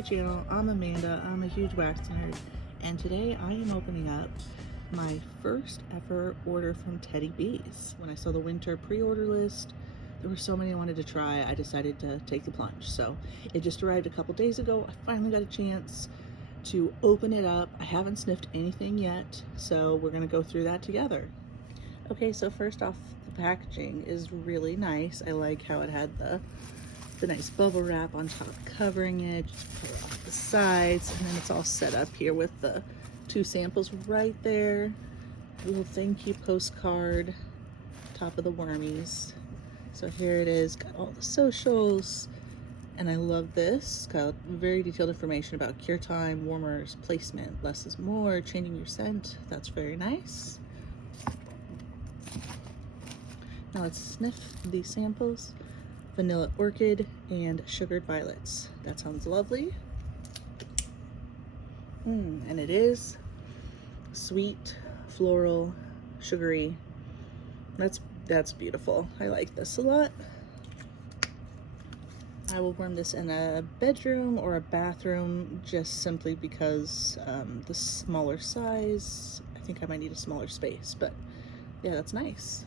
my channel. I'm Amanda. I'm a huge wax nerd, and today I am opening up my first ever order from Teddy Bees. When I saw the winter pre-order list, there were so many I wanted to try, I decided to take the plunge. So it just arrived a couple days ago. I finally got a chance to open it up. I haven't sniffed anything yet, so we're gonna go through that together. Okay, so first off, the packaging is really nice. I like how it had the nice bubble wrap on top covering it. Just pull it off the sides, and then it's all set up here with the 2 samples right there. A little thank you postcard, top of the wormies. So here it is, got all the socials, and I love this. It's got very detailed information about cure time, warmers, placement, less is more, changing your scent. That's very nice. Now let's sniff these samples. Vanilla orchid and sugared violets. That sounds lovely. And it is sweet, floral, sugary. That's beautiful. I like this a lot. I will warm this in a bedroom or a bathroom just simply because the smaller size, I think I might need a smaller space, but yeah, that's nice.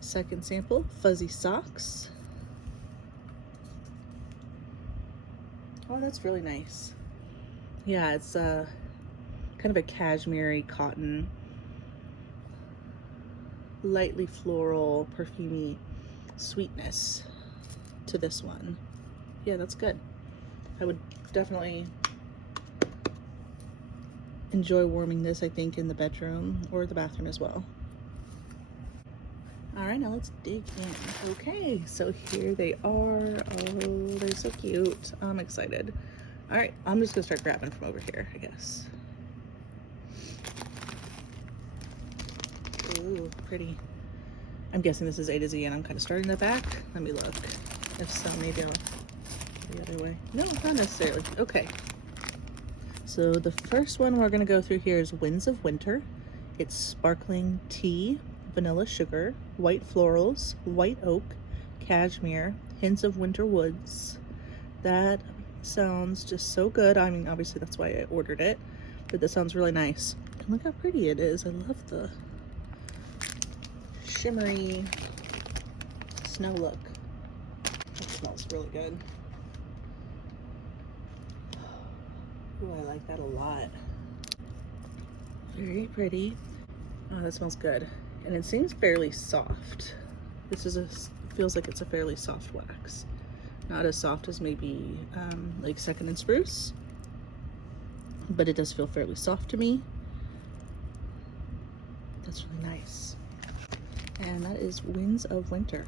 Second sample, fuzzy socks. Oh, that's really nice. Yeah, it's kind of a cashmere cotton, lightly floral, perfumey sweetness to this one. Yeah, that's good. I would definitely enjoy warming this, I think, in the bedroom or the bathroom as well. All right, now let's dig in. Okay, so here they are. Oh, they're so cute. I'm excited. All right, I'm just gonna start grabbing from over here, I guess. Ooh, pretty. I'm guessing this is A to Z, and I'm kind of starting the back. Let me look. If so, maybe I'll go the other way. No, not necessarily. Okay. So the first one we're gonna go through here is Winds of Winter. It's sparkling tea, vanilla sugar, white florals, white oak, cashmere, hints of winter woods. That sounds just so good. I mean, obviously that's why I ordered it, but this sounds really nice. And look how pretty it is. I love the shimmery snow look. It smells really good. Ooh, I like that a lot. Very pretty. Oh, that smells good. And it seems fairly soft. This is feels like it's a fairly soft wax. Not as soft as maybe like Second and Spruce, but it does feel fairly soft to me. That's really nice. And that is Winds of Winter.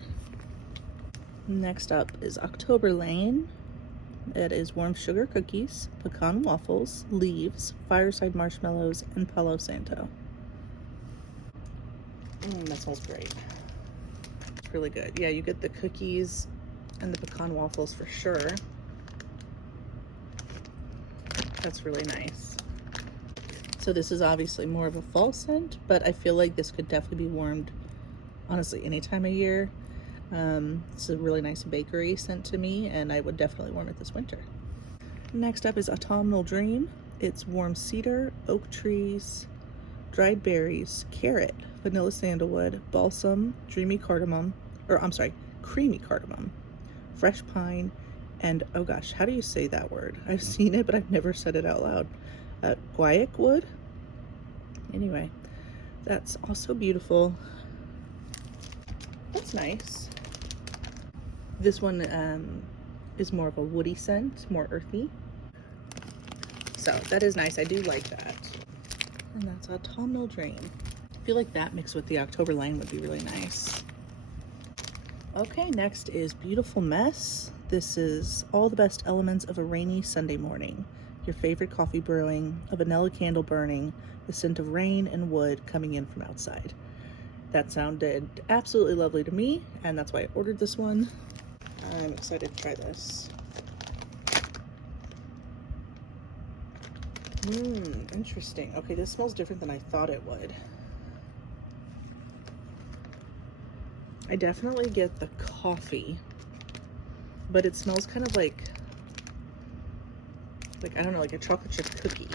Next up is October Lane. It is warm sugar cookies, pecan waffles, leaves, fireside marshmallows, and Palo Santo. That smells great. It's really good. Yeah, you get the cookies and the pecan waffles for sure. That's really nice. So this is obviously more of a fall scent, but I feel like this could definitely be warmed honestly any time of year. It's a really nice bakery scent to me, and I would definitely warm it this winter. Next up is Autumnal Dream. It's warm cedar, oak trees, dried berries, carrot, vanilla sandalwood, balsam, creamy cardamom, fresh pine, and oh gosh, how do you say that word? I've seen it, but I've never said it out loud. Guaiac wood? Anyway, that's also beautiful. That's nice. This one is more of a woody scent, more earthy. So that is nice. I do like that. And that's Autumnal Dream. I feel like that mixed with the October Lane would be really nice. Okay, next is Beautiful Mess. This is all the best elements of a rainy Sunday morning. Your favorite coffee brewing, a vanilla candle burning, the scent of rain and wood coming in from outside. That sounded absolutely lovely to me, and that's why I ordered this one. I'm excited to try this. Interesting. Okay, this smells different than I thought it would. I definitely get the coffee, but it smells kind of like like, I don't know, like a chocolate chip cookie.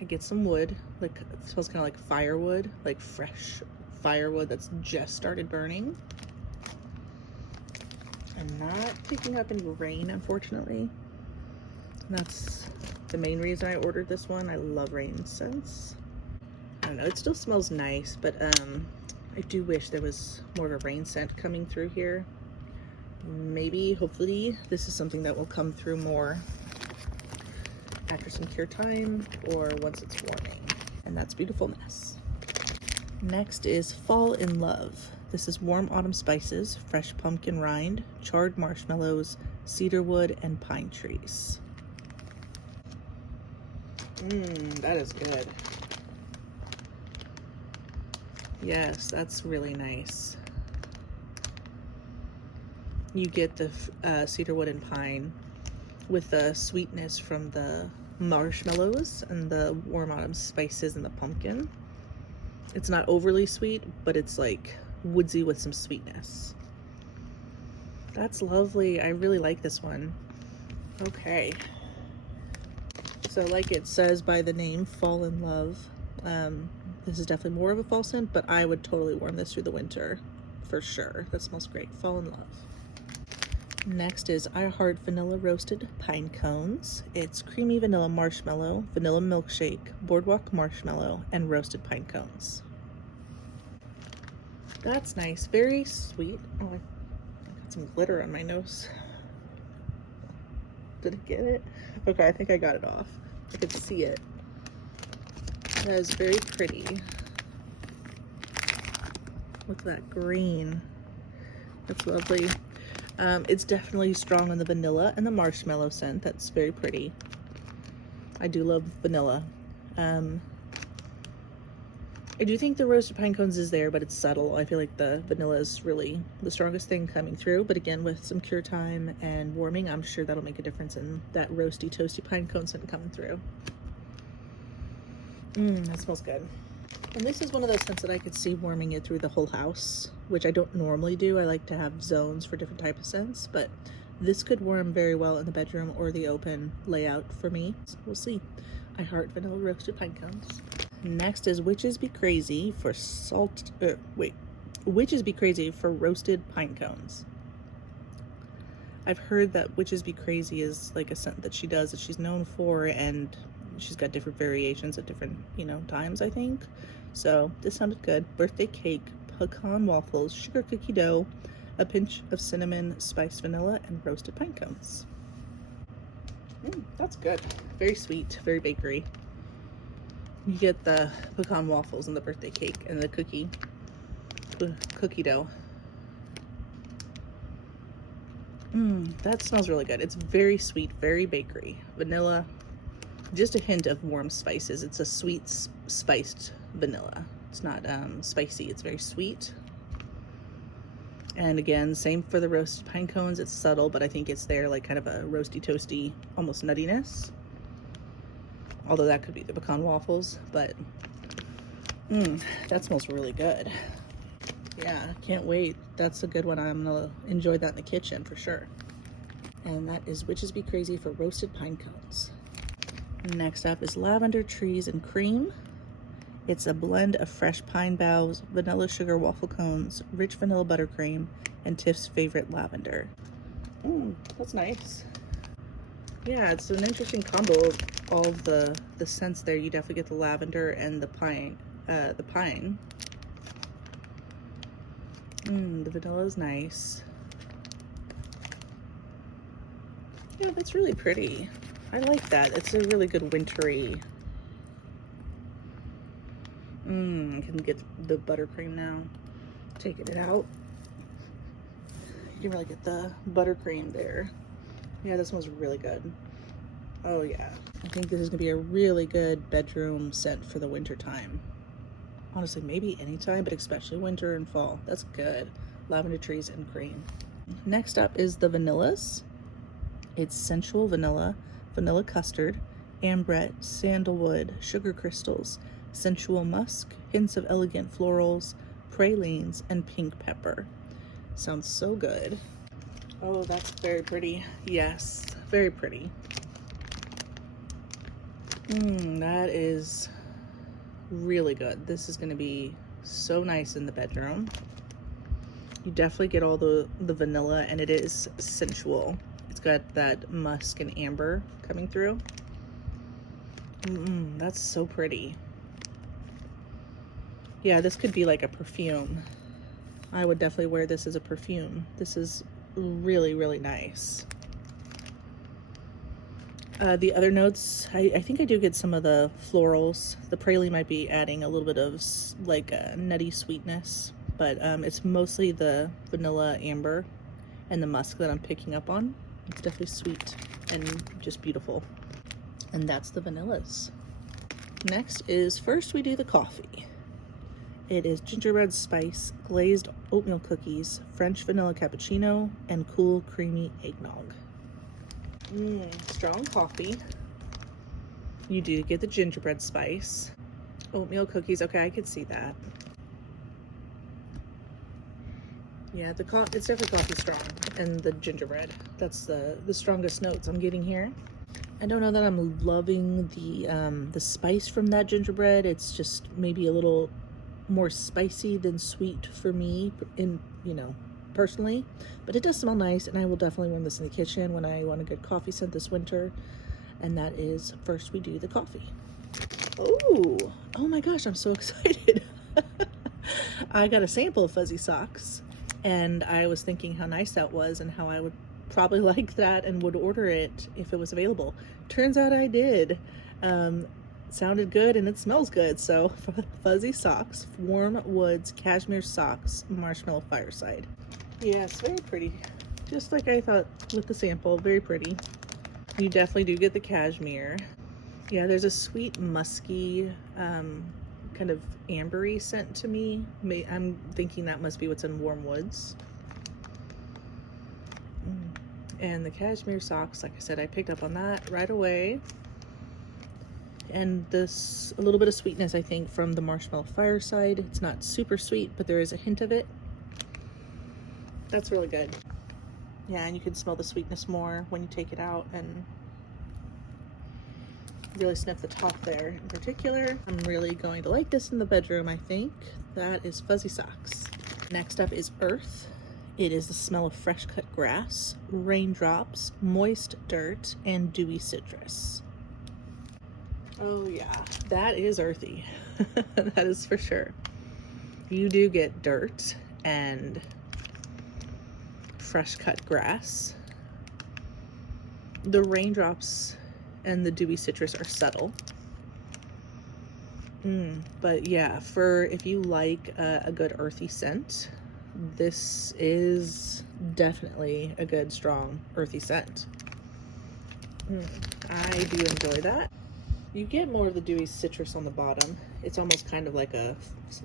I get some wood, like it smells kind of like firewood, like fresh firewood that's just started burning. I'm not picking up any rain, unfortunately. That's the main reason I ordered this one. I love rain scents. I don't know, it still smells nice, but I do wish there was more of a rain scent coming through here. Maybe, hopefully, this is something that will come through more after some cure time or once it's warming. And that's beautifulness. Next is Fall in Love. This is warm autumn spices, fresh pumpkin rind, charred marshmallows, cedarwood, and pine trees. That is good. Yes, that's really nice. You get the cedarwood and pine with the sweetness from the marshmallows and the warm autumn spices and the pumpkin. It's not overly sweet, but it's like woodsy with some sweetness. That's lovely. I really like this one. Okay. So like it says by the name, Fall in Love. This is definitely more of a fall scent, but I would totally warm this through the winter for sure. That smells great. Fall in Love. Next is I Heart Vanilla Roasted Pine Cones. It's creamy vanilla marshmallow, vanilla milkshake, boardwalk marshmallow, and roasted pine cones. That's nice. Very sweet. Oh, I got some glitter on my nose. Did I get it? Okay, I think I got it off. I could see it. That is very pretty. Look at that green. That's lovely. It's definitely strong on the vanilla and the marshmallow scent. That's very pretty. I do love vanilla. I do think the roasted pine cones is there, but it's subtle. I feel like the vanilla is really the strongest thing coming through. But again, with some cure time and warming, I'm sure that'll make a difference in that roasty, toasty pine cone scent coming through. That smells good. And this is one of those scents that I could see warming it through the whole house, which I don't normally do. I like to have zones for different types of scents, but this could warm very well in the bedroom or the open layout for me. So we'll see. I heart vanilla roasted pine cones. Next is Witches Be Crazy for Witches Be Crazy for roasted pine cones. I've heard that Witches Be Crazy is like a scent that she does that she's known for, and she's got different variations at different, times, I think. So this sounded good. Birthday cake, pecan waffles, sugar cookie dough, a pinch of cinnamon, spiced vanilla, and roasted pine cones. That's good. Very sweet, very bakery. You get the pecan waffles and the birthday cake and the cookie dough. That smells really good. It's very sweet, very bakery. Vanilla, just a hint of warm spices. It's a sweet, spiced vanilla. It's not spicy, it's very sweet. And again, same for the roasted pine cones. It's subtle, but I think it's there, like kind of a roasty, toasty, almost nuttiness. Although that could be the pecan waffles, but that smells really good. Yeah, can't wait. That's a good one. I'm gonna enjoy that in the kitchen for sure. And that is Witches Be Crazy for roasted pine cones. Next up is Lavender Trees and Cream. It's a blend of fresh pine boughs, vanilla sugar waffle cones, rich vanilla buttercream, and Tiff's favorite lavender. That's nice. Yeah, it's an interesting combo of all of the scents there. You definitely get the lavender and the pine. The vanilla is nice. Yeah, that's really pretty. I like that. It's a really good wintry. I can get the buttercream now. Taking it out. You can really get the buttercream there. Yeah, this one's really good. Oh yeah. I think this is gonna be a really good bedroom scent for the winter time. Honestly, maybe anytime, but especially winter and fall. That's good. Lavender Trees and Cream. Next up is the vanillas. It's sensual vanilla, vanilla custard, ambrette, sandalwood, sugar crystals, sensual musk, hints of elegant florals, pralines, and pink pepper. Sounds so good. Oh, that's very pretty. Yes, very pretty. That is really good. This is going to be so nice in the bedroom. You definitely get all the vanilla, and it is sensual. It's got that musk and amber coming through. That's so pretty. Yeah, this could be like a perfume. I would definitely wear this as a perfume. This is really, really nice. The other notes, I think I do get some of the florals. The praline might be adding a little bit of like a nutty sweetness, but it's mostly the vanilla amber and the musk that I'm picking up on. It's definitely sweet and just beautiful. And that's the vanillas. Next is, first we do the coffee. It is gingerbread spice, glazed oatmeal cookies, French vanilla cappuccino, and cool creamy eggnog. Strong coffee. You do get the gingerbread spice. Oatmeal cookies, okay, I could see that. Yeah, it's definitely coffee strong, and the gingerbread. That's the strongest notes I'm getting here. I don't know that I'm loving the spice from that gingerbread. It's just maybe a little more spicy than sweet for me, personally. But it does smell nice, and I will definitely wear this in the kitchen when I want a good coffee scent this winter. And that is, first we do the coffee. Oh my gosh, I'm so excited. I got a sample of fuzzy socks, and I was thinking how nice that was and how I would probably like that and would order it if it was available. Turns out I did. Sounded good and it smells good. So fuzzy socks, warm woods, cashmere socks, marshmallow fireside. Yes, very pretty. Just like I thought with the sample, very pretty. You definitely do get the cashmere. Yeah, there's a sweet musky kind of ambery scent to me. I'm thinking that must be what's in warm woods. And the cashmere socks, like I said, I picked up on that right away. And this, a little bit of sweetness, I think, from the marshmallow fireside. It's not super sweet, but there is a hint of it. That's really good. Yeah, and you can smell the sweetness more when you take it out and really sniff the top there in particular. I'm really going to like this in the bedroom, I think. That is fuzzy socks. Next up is earth. It is the smell of fresh cut grass, raindrops, moist dirt, and dewy citrus. Oh yeah, that is earthy. That is for sure. You do get dirt and fresh cut grass. The raindrops and the dewy citrus are subtle. But yeah, if you like a good earthy scent, this is definitely a good strong earthy scent. I do enjoy that. You get more of the dewy citrus on the bottom. It's almost kind of like a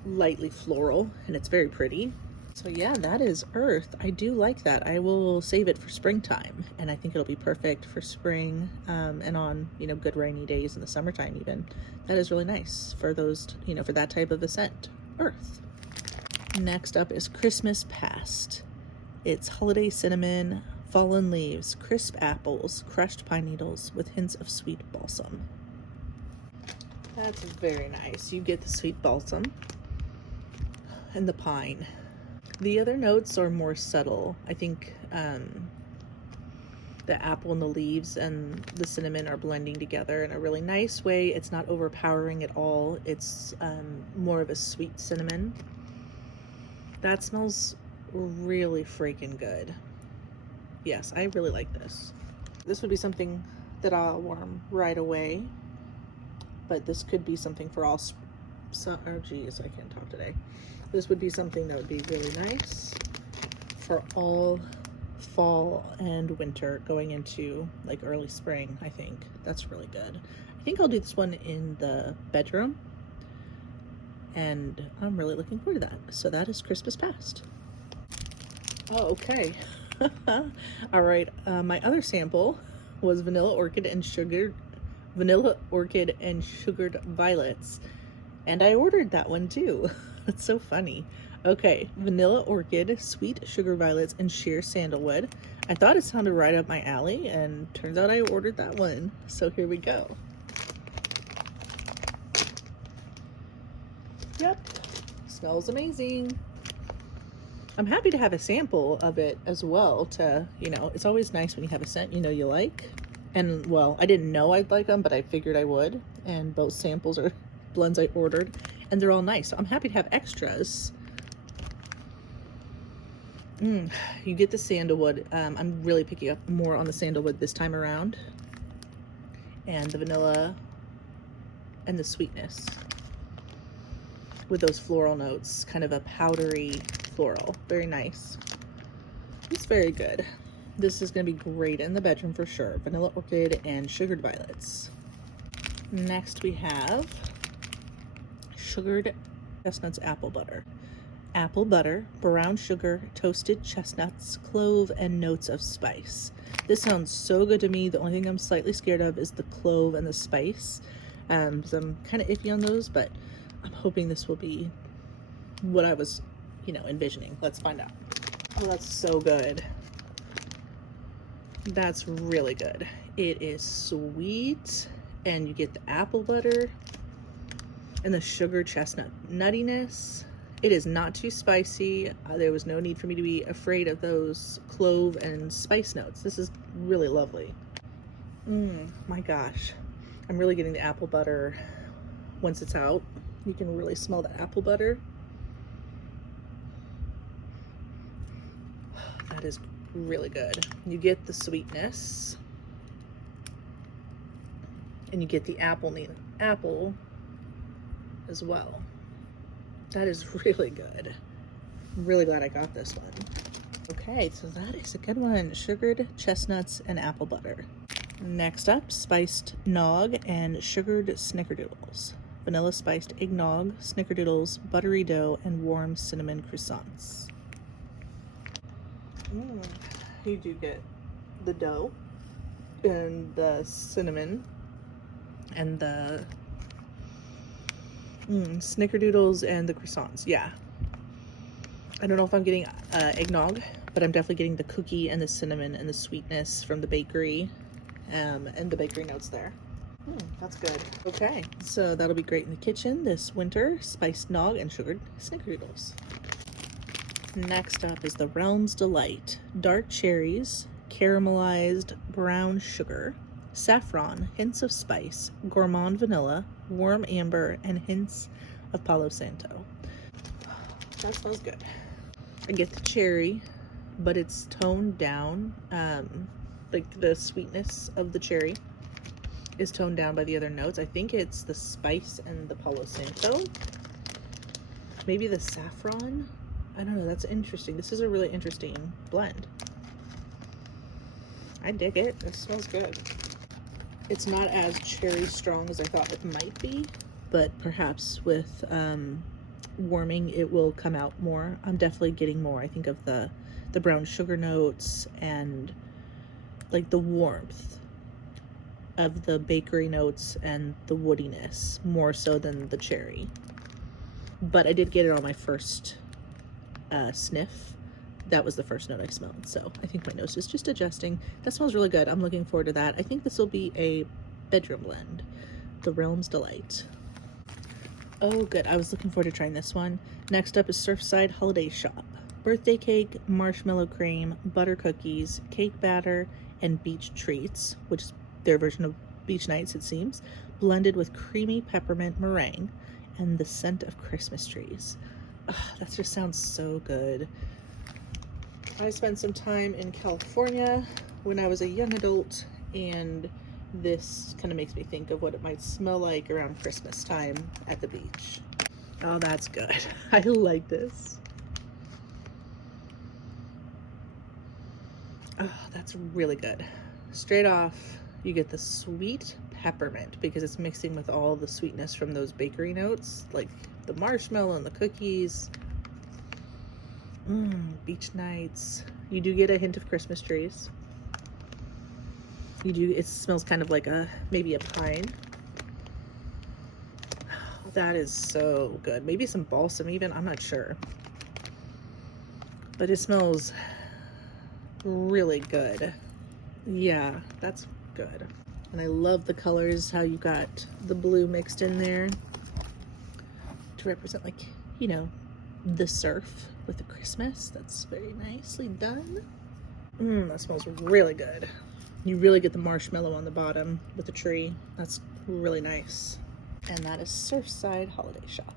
lightly floral, and it's very pretty. So yeah, that is earth. I do like that. I will save it for springtime, and I think it'll be perfect for spring and on, good rainy days in the summertime even. That is really nice for those, for that type of a scent. Earth. Next up is Christmas Past. It's holiday cinnamon, fallen leaves, crisp apples, crushed pine needles with hints of sweet balsam. That's very nice. You get the sweet balsam and the pine. The other notes are more subtle. I think the apple and the leaves and the cinnamon are blending together in a really nice way. It's not overpowering at all. It's more of a sweet cinnamon. That smells really freaking good. Yes, I really like this. This would be something that I'll warm right away, but this could be something for all oh geez, I can't talk today. This would be something that would be really nice for all fall and winter going into like early spring. I think that's really good. I think I'll do this one in the bedroom, and I'm really looking forward to that. So that is Christmas Past. Oh, okay. All right. My other sample was vanilla orchid and sugared violets, and I ordered that one too. That's so funny. Okay, vanilla orchid, sweet sugar violets, and sheer sandalwood. I thought it sounded right up my alley, and turns out I ordered that one. So here we go. Yep, smells amazing. I'm happy to have a sample of it as well to, you know, it's always nice when you have a scent you know you like. And well, I didn't know I'd like them, but I figured I would. And both samples are blends I ordered, and they're all nice. So I'm happy to have extras. You get the sandalwood. I'm really picking up more on the sandalwood this time around. And the vanilla and the sweetness with those floral notes, kind of a powdery floral. Very nice. It's very good. This is going to be great in the bedroom for sure. Vanilla orchid and sugared violets. Next we have sugared chestnuts apple butter. Apple butter, brown sugar, toasted chestnuts, clove, and notes of spice. This sounds so good to me. The only thing I'm slightly scared of is the clove and the spice. So I'm kind of iffy on those, but I'm hoping this will be what I was, you know, envisioning. Let's find out. Oh, that's so good. That's really good. It is sweet, and you get the apple butter and the sugar chestnut nuttiness. It is not too spicy. There was no need for me to be afraid of those clove and spice notes. This is really lovely. My gosh. I'm really getting the apple butter once it's out. You can really smell the apple butter. That is really good. You get the sweetness. And you get the apple as well. That is really good. I'm really glad I got this one. Okay, so that is a good one. Sugared chestnuts and apple butter. Next up, spiced nog and sugared snickerdoodles. Vanilla spiced eggnog, snickerdoodles, buttery dough, and warm cinnamon croissants. You do get the dough and the cinnamon and the snickerdoodles and the croissants. Yeah, I don't know if I'm getting eggnog, but I'm definitely getting the cookie and the cinnamon and the sweetness from the bakery, and the bakery notes there. That's good. Okay, so that'll be great in the kitchen this winter. Spiced nog and sugared snickerdoodles. Next up is the Realm's Delight. Dark cherries, caramelized brown sugar, saffron, hints of spice, gourmand vanilla, warm amber, and hints of Palo Santo. That smells good. I get the cherry, but it's toned down. Like the sweetness of the cherry is toned down by the other notes. I think it's the spice and the Palo Santo. Maybe the saffron. I don't know. That's interesting. This is a really interesting blend. I dig it. It smells good. It's not as cherry strong as I thought it might be, but perhaps with warming it will come out more. I'm definitely getting more, I think, of the brown sugar notes and like the warmth of the bakery notes and the woodiness more so than the cherry. But I did get it on my first sniff. That was the first note I smelled, so I think my nose is just adjusting. That smells really good. I'm looking forward to that. I think this will be a bedroom blend. The Realm's Delight. Oh, good. I was looking forward to trying this one. Next up is Surfside Holiday Shop. Birthday cake, marshmallow cream, butter cookies, cake batter, and beach treats, which is their version of beach nights, it seems, blended with creamy peppermint meringue and the scent of Christmas trees. Oh, that just sounds so good. I spent some time in California when I was a young adult, and this kind of makes me think of what it might smell like around Christmas time at the beach. Oh, that's good. I like this. Oh, that's really good. Straight off, you get the sweet peppermint because it's mixing with all the sweetness from those bakery notes, like the marshmallow and the cookies. Beach nights. You do get a hint of Christmas trees. You do, it smells kind of like maybe a pine. That is so good. Maybe some balsam even, I'm not sure. But it smells really good. Yeah, that's good. And I love the colors, how you got the blue mixed in there to represent, like, you know, the surf with the Christmas. That's very nicely done. That smells really good. You really get the marshmallow on the bottom with the tree. That's really nice. And that is Surfside Holiday Shop.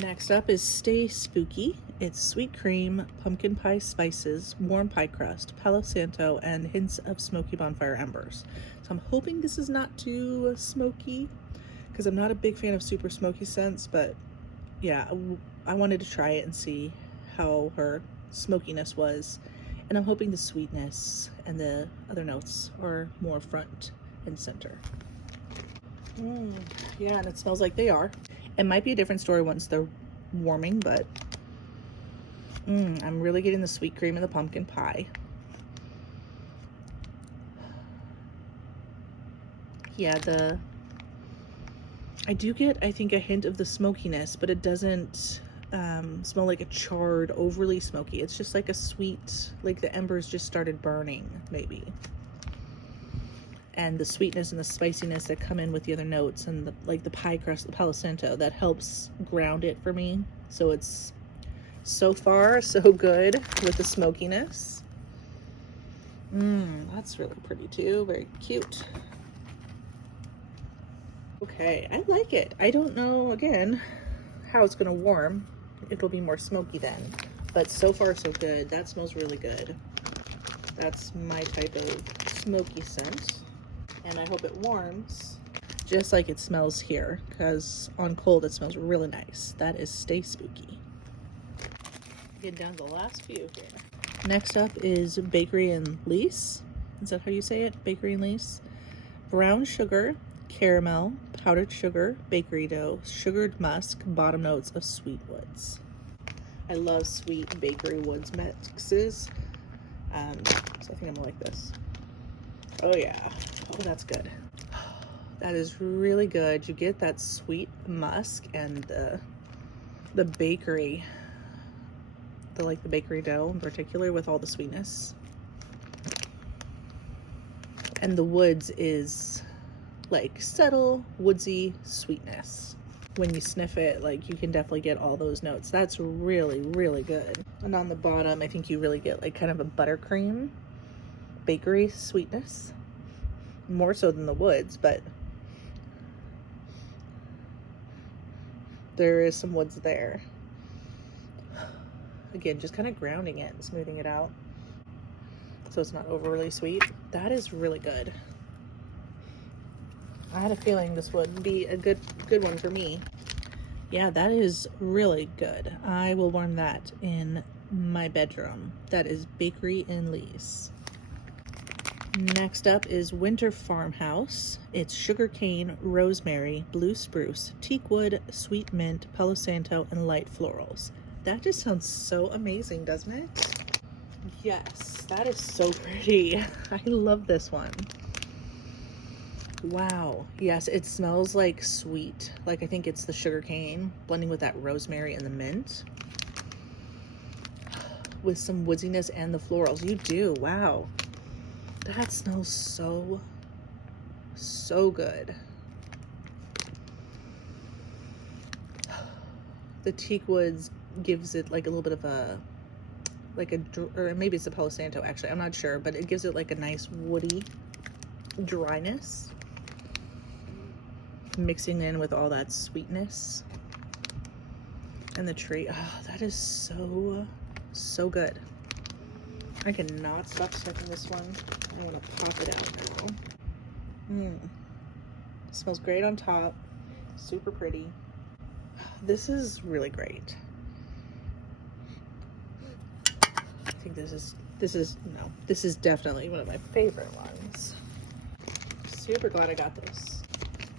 Next up is Stay Spooky. It's sweet cream, pumpkin pie spices, warm pie crust, Palo Santo, and hints of smoky bonfire embers. So I'm hoping this is not too smoky, because I'm not a big fan of super smoky scents, but yeah, I wanted to try it and see how her smokiness was. And I'm hoping the sweetness and the other notes are more front and center. Yeah, and it smells like they are. It might be a different story once they're warming, but I'm really getting the sweet cream and the pumpkin pie. Yeah, I do get, I think, a hint of the smokiness, but it doesn't smell like a charred, overly smoky. It's just like a sweet, like the embers just started burning, maybe. And the sweetness and the spiciness that come in with the other notes, and the pie crust, the Palo Santo, that helps ground it for me. So it's so far so good with the smokiness. That's really pretty too. Very cute. Okay, I like it. I don't know, again, how it's gonna warm. It'll be more smoky then. But so far so good. That smells really good. That's my type of smoky scent. And I hope it warms just like it smells here, because on cold it smells really nice. That is Stay Spooky. Get down to the last few here. Next up is Bakery and Lease. Is that how you say it? Bakery and Lease. Brown sugar, caramel, powdered sugar, bakery dough, sugared musk, bottom notes of sweet woods. I love sweet bakery woods mixes. So I think I'm gonna like this. Oh yeah. Oh, that's good. That is really good. You get that sweet musk and the bakery, the bakery dough in particular, with all the sweetness. And the woods is like subtle, woodsy sweetness. When you sniff it, like, you can definitely get all those notes. That's really, really good. And on the bottom, I think you really get like kind of a buttercream bakery sweetness. More so than the woods, but there is some woods there. Again, just kind of grounding it and smoothing it out so it's not overly sweet. That is really good. I had a feeling this would be a good one for me. Yeah, that is really good. I will warm that in my bedroom. That is Bakery and Lease. Next up is Winter Farmhouse. It's sugarcane, rosemary, blue spruce, teakwood, sweet mint, Palo Santo, and light florals. That just sounds so amazing, doesn't it? Yes, that is so pretty. I love this one. Wow. Yes, it smells like sweet. Like, I think it's the sugarcane blending with that rosemary and the mint, with some woodiness and the florals. You do. Wow. That smells so, so good. The teak woods gives it like a little bit of a, or maybe it's the Palo Santo actually, I'm not sure, but it gives it like a nice woody dryness, mixing in with all that sweetness. And the tree, oh, that is so, so good. I cannot stop sniffing this one. I want to pop it out now. Smells great on top. Super pretty. This is really great. I think this is definitely one of my favorite ones. Super glad I got this.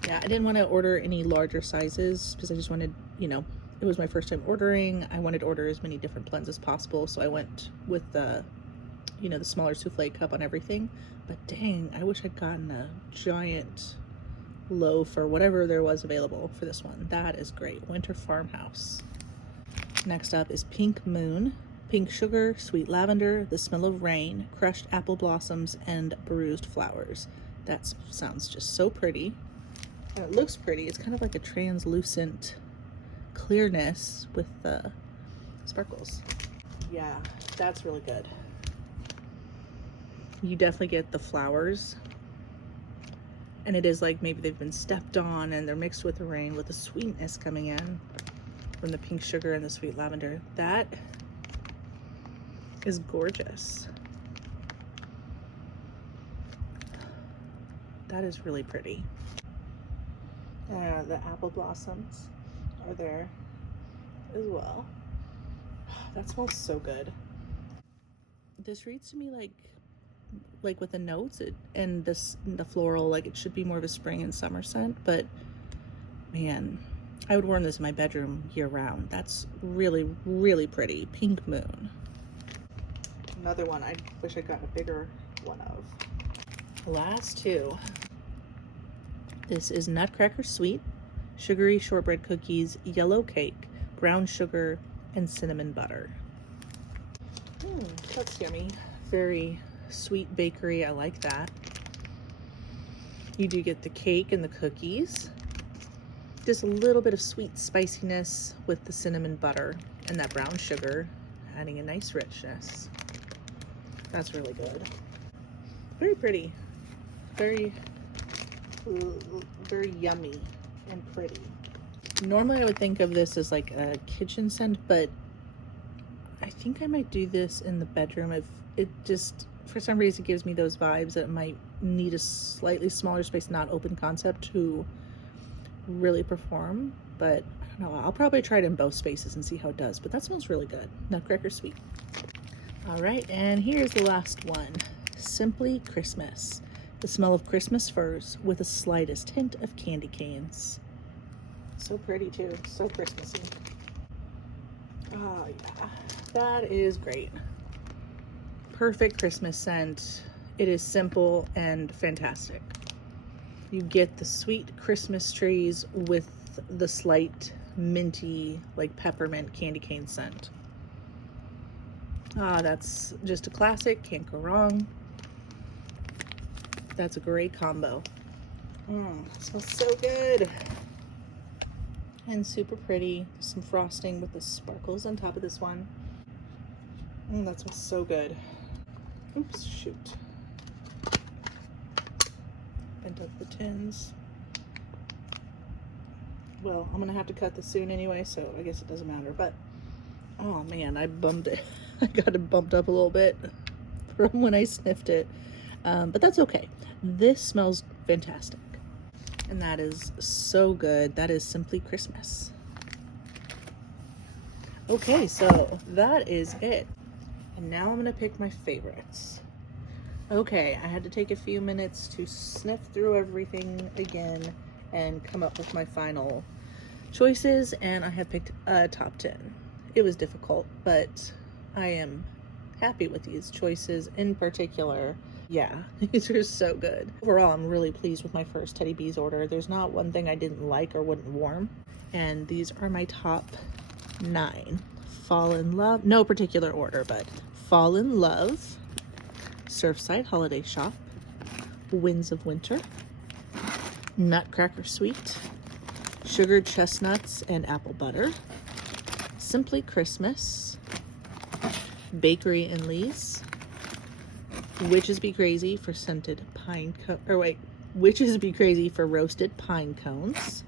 Yeah, I didn't want to order any larger sizes because I just wanted, it was my first time ordering. I wanted to order as many different blends as possible, so I went with the smaller souffle cup on everything. But dang, I wish I'd gotten a giant loaf or whatever there was available for this one. That is great. Winter Farmhouse. Next up is Pink Moon, Pink sugar, sweet lavender, the smell of rain, crushed apple blossoms, and bruised flowers. That sounds just so pretty. And it looks pretty. It's kind of like a translucent clearness with the sparkles. Yeah, that's really good. You definitely get the flowers. And it is like maybe they've been stepped on and they're mixed with the rain with the sweetness coming in from the pink sugar and the sweet lavender. That is gorgeous. That is really pretty. The apple blossoms are there as well. That smells so good. This reads to me like with the notes and the floral, like it should be more of a spring and summer scent, but man, I would wear this in my bedroom year round. That's really, really pretty. Pink Moon. Another one I wish I'd gotten a bigger one of. Last two. This is Nutcracker Sweet, Sugary Shortbread Cookies, Yellow Cake, Brown Sugar, and Cinnamon Butter. That's yummy. Very sweet bakery. I like that. You do get the cake and the cookies. Just a little bit of sweet spiciness with the cinnamon butter and that brown sugar, adding a nice richness. That's really good. Very pretty. Very yummy and pretty. Normally I would think of this as like a kitchen scent, but I think I might do this in the bedroom if it just, for some reason, gives me those vibes that it might need a slightly smaller space, not open concept, to really perform. But I don't know, I'll probably try it in both spaces and see how it does. But that smells really good. Nutcracker Sweet. All right, and here's the last one. Simply Christmas. The smell of Christmas firs with the slightest hint of candy canes. So pretty too, so Christmassy. Oh yeah, that is great. Perfect Christmas scent. It is simple and fantastic. You get the sweet Christmas trees with the slight minty, like peppermint candy cane scent. That's just a classic, can't go wrong. That's a great combo. It smells so good. And super pretty. Some frosting with the sparkles on top of this one. That smells so good. Oops, shoot. Bent up the tins. Well, I'm gonna have to cut this soon anyway, so I guess it doesn't matter. But, oh man, I bumped it. I got it bumped up a little bit from when I sniffed it. But that's okay. This smells fantastic. And that is so good. That is Simply Christmas. Okay, so that is it. And now I'm gonna pick my favorites. Okay, I had to take a few minutes to sniff through everything again and come up with my final choices, and I have picked a top 10. It was difficult, but I am happy with these choices in particular. Yeah, these are so good. Overall, I'm really pleased with my first Teddy Bees order. There's not one thing I didn't like or wouldn't warm. And these are my top 9. Fall in Love, no particular order, but Fall in Love, Surfside Holiday Shop, Winds of Winter, Nutcracker Sweet, Sugared Chestnuts and Apple Butter, Simply Christmas, Bakery and Lee's, Witches Be Crazy for scented pine Witches Be Crazy for roasted pine cones.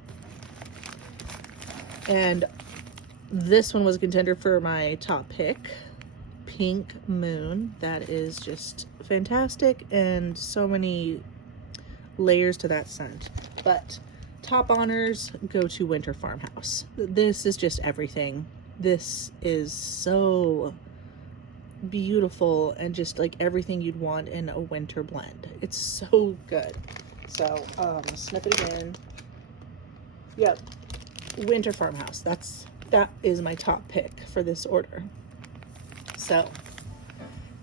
And this one was a contender for my top pick, Pink Moon. That is just fantastic, and so many layers to that scent. But top honors go to Winter Farmhouse. This is just everything. This is so beautiful and just like everything you'd want in a winter blend. It's so good. So sniff it again. Yep, Winter Farmhouse. That is my top pick for this order. So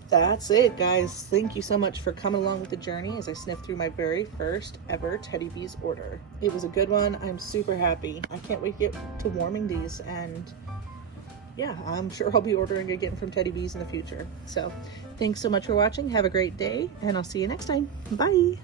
that's it, guys. Thank you so much for coming along with the journey as I sniffed through my very first ever Teddy Bees order. It was a good one. I'm super happy. I can't wait to get to warming these and yeah, I'm sure I'll be ordering again from Teddy Bees in the future. So thanks so much for watching. Have a great day, and I'll see you next time. Bye.